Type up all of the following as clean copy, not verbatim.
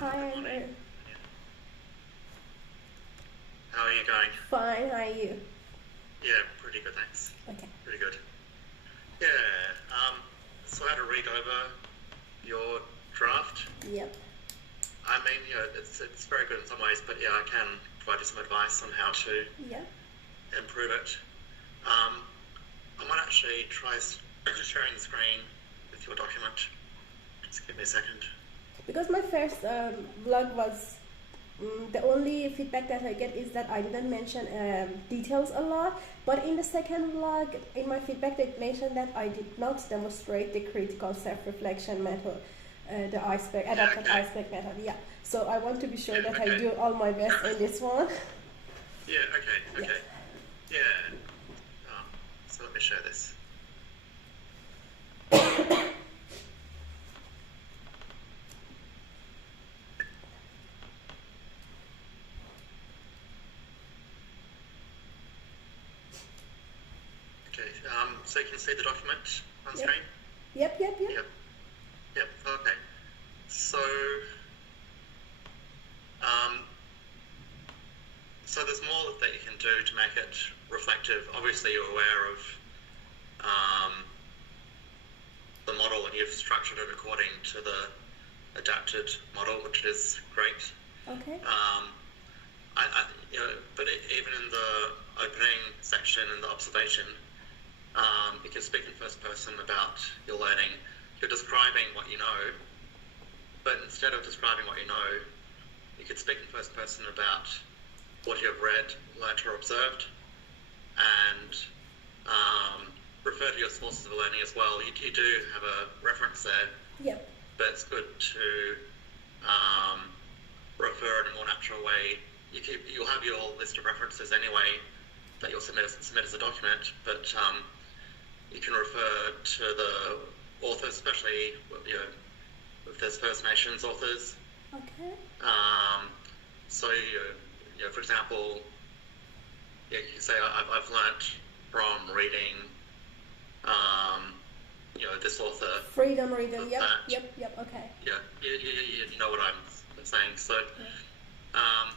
Hi, Good morning. Amber. Yeah. How are you going? Fine, how are you? Yeah, pretty good, thanks. Okay. Pretty good. Yeah. So I had to read over your draft. Yep. I mean, it's very good in some ways, but yeah, I can provide you some advice on how to Yep. improve it. Um, I might actually try sharing the screen with your document. Just give me a second. Because my first vlog was the only feedback that I get is that I didn't mention details a lot. But in the second vlog, in my feedback, they mentioned that I did not demonstrate the critical self-reflection method, the iceberg, Yeah. adapted Okay. iceberg method. Yeah. So I want to be sure Yeah. that I Okay. do all my best in this one. Yeah. Okay. Yeah. Okay. Yeah. So let me share this. Okay. So you can see the document on Yep. screen. Yep. Yep. Yep. Yep. Yep. Okay. So, um, so there's more that you can do to make it reflective. Obviously, you're aware of um, the model, and you've structured it according to the adapted model, which is great. Okay. But even in the opening section and the observation, you can speak in first person about your learning. You're describing what you know, but instead of describing what you know, you could speak in first person about what you have read, learnt, or observed, and refer to your sources of learning as well. You do have a reference there, Yep. but it's good to refer in a more natural way. You'll have your list of references anyway that you'll submit as a document, but you can refer to the authors, especially if there's First Nations authors. Okay. So, for example, you can say, I've learnt from reading, this author. Freedom reading. Yep. That. Yep. Yep. Okay. Yeah, you know what I'm saying. So, Yeah. um,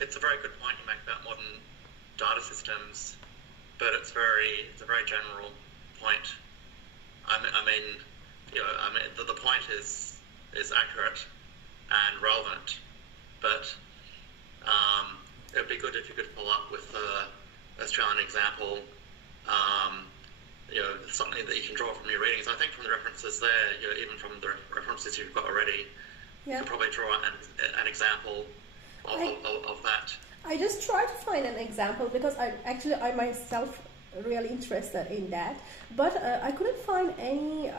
it's a very good point you make about modern data systems, but it's a very general point. The point is accurate and relevant, but it would be good if you could follow up with an Australian example, something that you can draw from your readings. I think from the references there, even from the references you've got already, you Yeah. can probably draw an example of that. I just try to find an example because I myself really interested in that, but I couldn't find any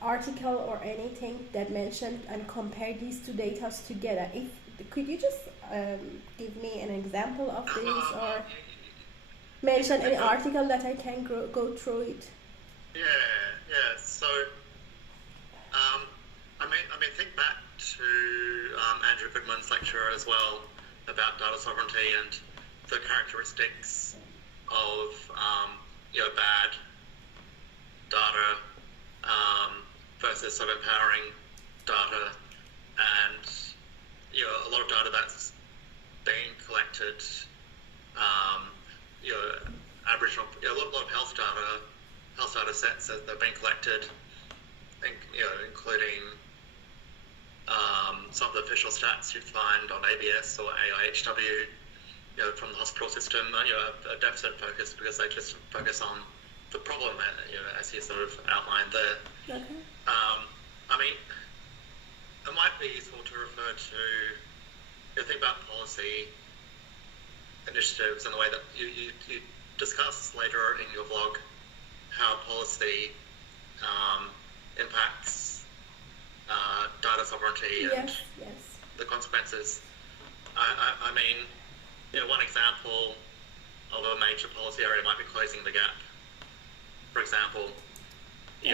article or anything that mentioned and compared these two data together. If could you just give me an example of these or mention any article that I can go through it? Yeah. So, think back to Andrew Goodman's lecture as well about data sovereignty and the characteristics of bad data versus sort of empowering data, and a lot of data that's being collected, Aboriginal, a lot of health data sets that have been collected, including some of the official stats you'd find on ABS or AIHW, from the hospital system, are deficit focused because they just focus on the problem, as you sort of outlined there. Okay. It might be useful to refer to, think about policy initiatives in the way that you discuss later in your vlog how policy impacts data sovereignty and Yes. the consequences. One example of a major policy area might be closing the gap. For example, the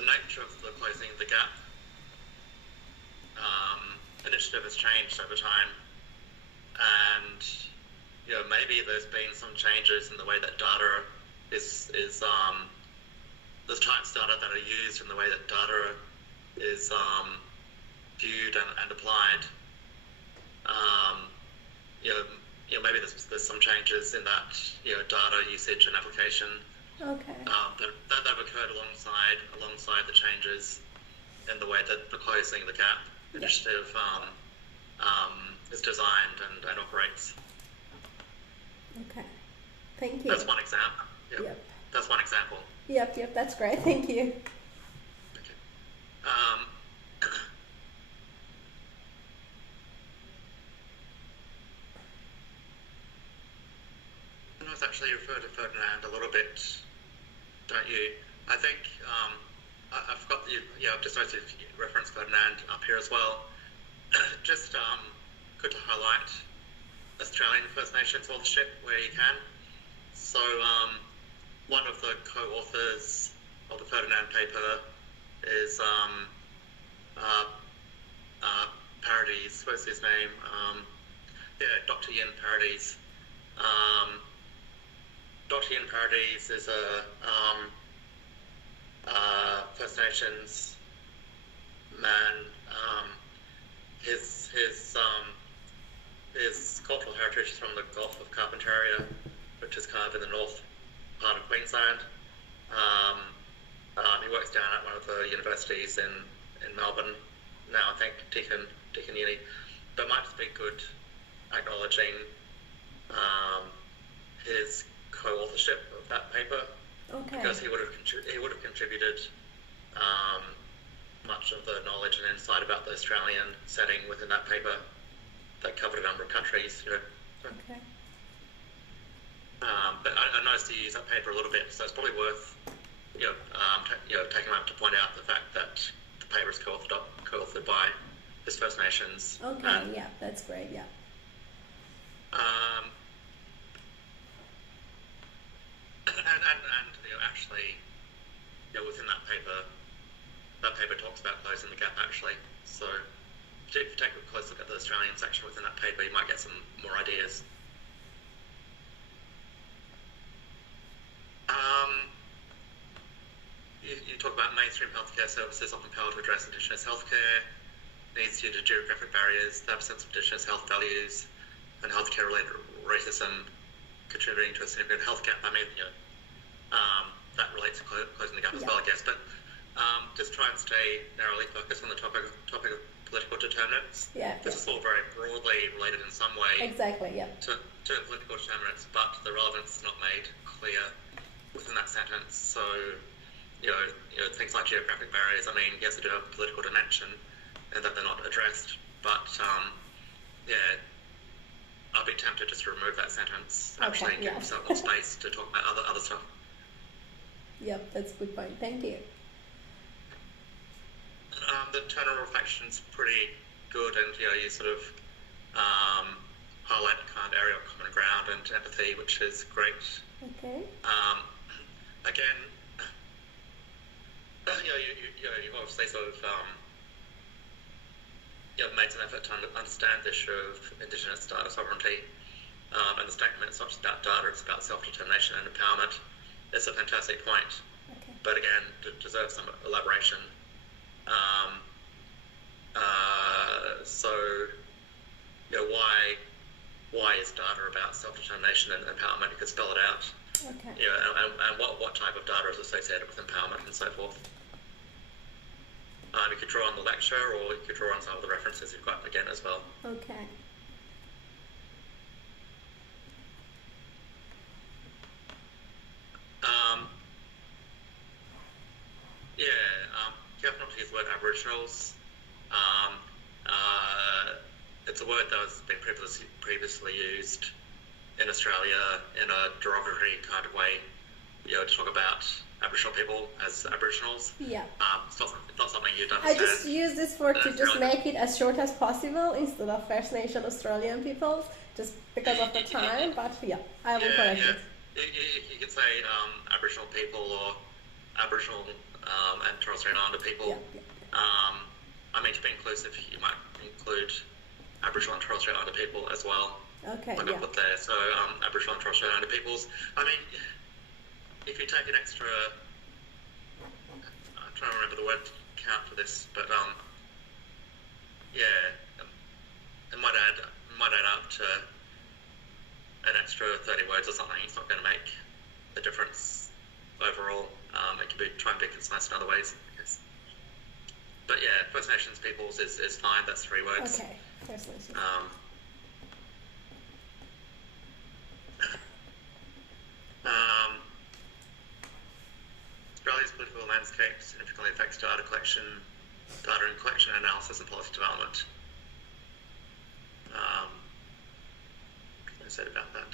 nature of the closing the gap initiative has changed over time, and maybe there's been some changes in the way that data is are used and the way that data is viewed and applied. Maybe there's some changes in that data usage and application Okay. that have occurred alongside the changes in the way that the Closing the Gap initiative is designed and operates. Okay. Thank you. That's one example. Yep. That's one example. Yep. That's great. Thank you. Okay. I was actually refer to Ferdinand a little bit, don't you? I think I forgot that I've just noticed you referenced Ferdinand up here as well. Just good to highlight Australian First Nations authorship where you can. So one of the co-authors of the Ferdinand paper is Paradies. What's his name? Dr. Ian Paradies. Dr. Ian Paradies is a First Nations man. His cultural heritage is from the Gulf of Carpentaria, which is kind of in the north part of Queensland. He works down at one of the universities in Melbourne now, I think, Deakin Uni. But it might just be good acknowledging his co-authorship of that paper, because he would have contributed much of the knowledge and insight about the Australian setting within that paper that covered a number of countries. Okay. But I noticed you use that paper a little bit, so it's probably worth taking a moment to point out the fact that the paper is co-authored by his First Nations. Okay. Yeah, that's great. Yeah. And actually, within that paper talks about closing the gap, actually. So if you take a close look at the Australian section within that paper, you might get some more ideas. You talk about mainstream healthcare services often fail to address Indigenous healthcare, needs due to geographic barriers, the absence of Indigenous health values, and healthcare-related racism contributing to a significant health gap. I mean, that relates to closing the gap as well, I guess. But just try and stay narrowly focused on the topic of political determinants. Yeah. This is all very broadly related in some way. Exactly. Yeah. To political determinants, but the relevance is not made clear within that sentence. So, things like geographic barriers. I mean, yes, they do have a political dimension, and that they're not addressed. But I'd be tempted just to remove that sentence, actually, and give yourself more space to talk about other stuff. Yep, that's a good point. Thank you. The Turner reflection's pretty good, and you sort of highlight the kind of area of common ground and empathy, which is great. Okay. Again, you obviously sort of made an effort to understand the issue of Indigenous data sovereignty, and the statement it's not just about data; it's about self-determination and empowerment. It's a fantastic point, but again, deserves some elaboration. Why is data about self-determination and empowerment? You could spell it out. Okay. And what type of data is associated with empowerment and so forth. You could draw on the lecture, or you could draw on some of the references you've got again as well. Okay. Careful not to use the word Aboriginals. It's a word that has been previously used in Australia in a derogatory kind of way, to talk about Aboriginal people as Aboriginals. Yeah. It's not something you'd understand. I just use this word to just make it as short as possible instead of First Nation Australian people, just because of the time. But I will correct it. You could say Aboriginal people or Aboriginal and Torres Strait Islander people. I mean, to be inclusive, you might include Aboriginal and Torres Strait Islander people as well. Okay. Like I put there. So Aboriginal and Torres Strait Islander peoples. I mean, if you take an extra, I trying to remember the word count for this, but yeah, it might add up to an extra 30 words or something. It's not going to make a difference overall. It can be try and be concise in other ways, I guess. But yeah, First Nations peoples is fine. That's 3 words. Okay, First Nations. Australia's political landscape significantly affects data and collection analysis and policy development. What I said about that.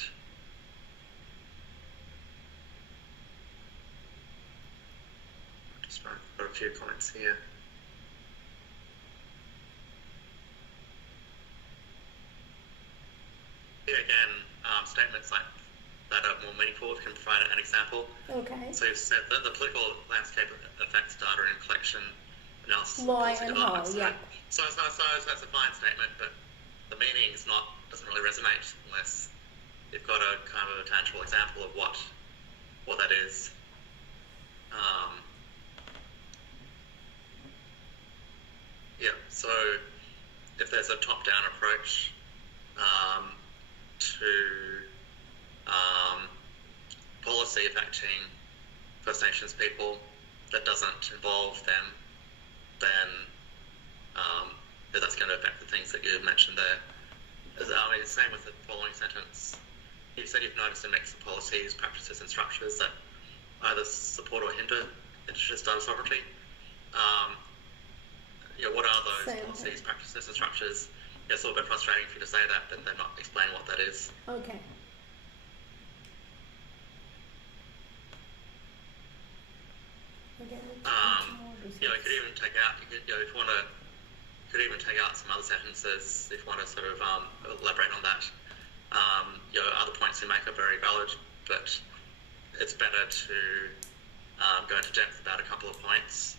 Just got a few comments here. Yeah, again, statements like that are more meaningful if you can provide an example. Okay. So you've said that the political landscape affects data and collection analysis Why and and development. how, yeah. So that's a fine statement, but the meaning doesn't really resonate unless you've got a kind of a tangible example of what that is. Yeah, so if there's a top-down approach to policy affecting First Nations people that doesn't involve them, then that's going to affect the things that you mentioned there. I mean, same with the following sentence. You said you've noticed a mix of policies, practices, and structures that either support or hinder Indigenous data sovereignty. What are those policies, practices, and structures? It's a little bit frustrating for you to say that, but then not explain what that is. Okay. You could even take out. If you want to, could even take out some other sentences if you want to sort of elaborate on that. Other points you make are very valid, but it's better to go into depth about a couple of points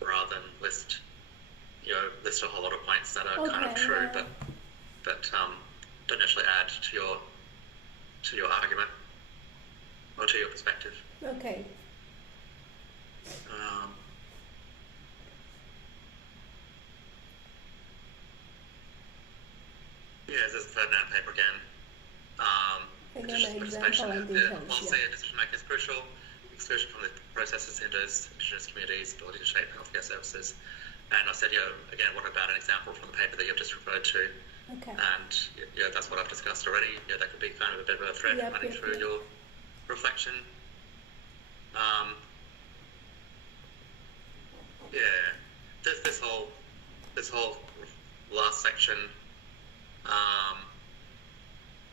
rather than list a whole lot of points that are kind of true, but don't actually add to your argument or to your perspective. Okay. This is the Ferdinand paper again. Again, an example and details. Policy and decision making is crucial. Exclusion from the processes hinders Indigenous communities' ability to shape healthcare services. And I said, again, what about an example from the paper that you've just referred to? Okay. And that's what I've discussed already. That could be kind of a bit of a thread running through your reflection. This whole last section,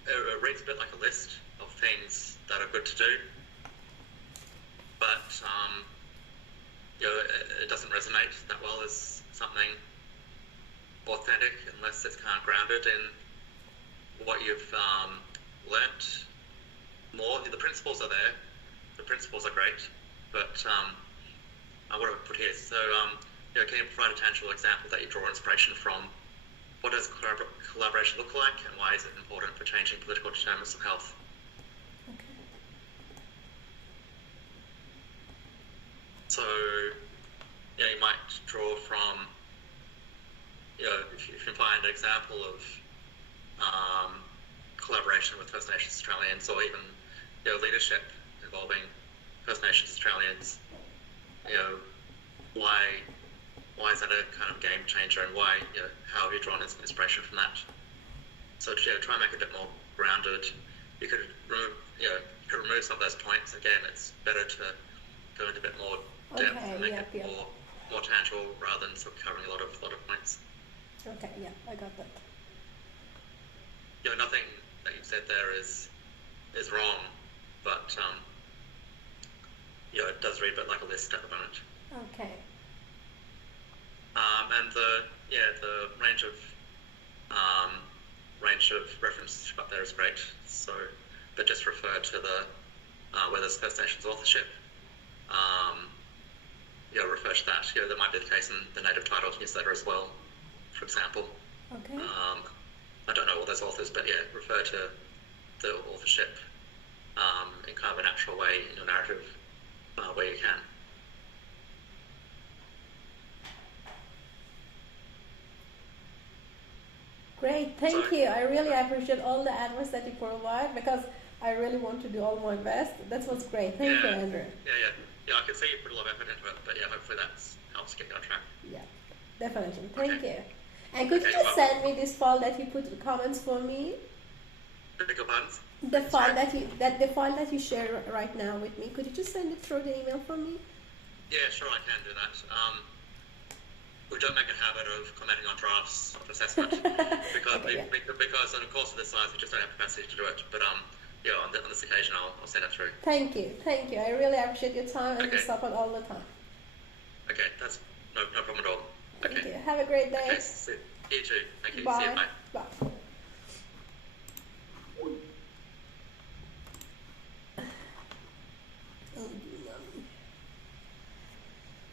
it reads a bit like a list of things that are good to do, but it doesn't resonate that well as something authentic unless it's kind of grounded in what you've learnt more. The principles are there. The principles are great, but what I've put here. So, can you provide a tangible example that you draw inspiration from? What does collaboration look like, and why is it important for changing political determinants of health? Okay. So, you might draw from, if you can find an example of collaboration with First Nations Australians, or even leadership involving First Nations Australians, why is that a kind of game changer, and why, how have you drawn inspiration from that? So try and make it a bit more grounded. You could remove some of those points. Again, it's better to go into a bit more depth and make it more tangible rather than sort of covering a lot of points. Okay, yeah, I got that. Nothing that you've said there is wrong, but it does read a bit like a list at the moment. Okay. And the range of references you've got there is great. So, but just refer to the where there's First Nations authorship. Refer to that. That might be the case in the Native Title newsletter as well, for example. Okay. I don't know all those authors, but refer to the authorship in kind of a natural way in your narrative where you can. Great, thank So- you. I really appreciate all the advice that you provide because I really want to do all my best. That was great. Thank you, Yeah. Andrew. Yeah, I can see you put a lot of effort into it, but yeah, hopefully that helps get you on track. Yeah, definitely. Thank Okay. you. And could you Okay, just well- send me this file that you put comments for me? Beg your pardon? The file Sorry? the file that you share right now with me. Could you just send it through the email for me? Yeah, sure, I can do that. We don't make a habit of commenting on drafts of assessment because, Okay, yeah. because on a course of this size, we just don't have capacity to do it. But yeah, on this occasion, I'll send it through. Thank you. Thank you. I really appreciate your time and your Okay. support all the time. Okay, that's no problem at all. Thank Okay. you. Have a great day. Okay, you too. Thank you. See you. Bye. Bye. Bye.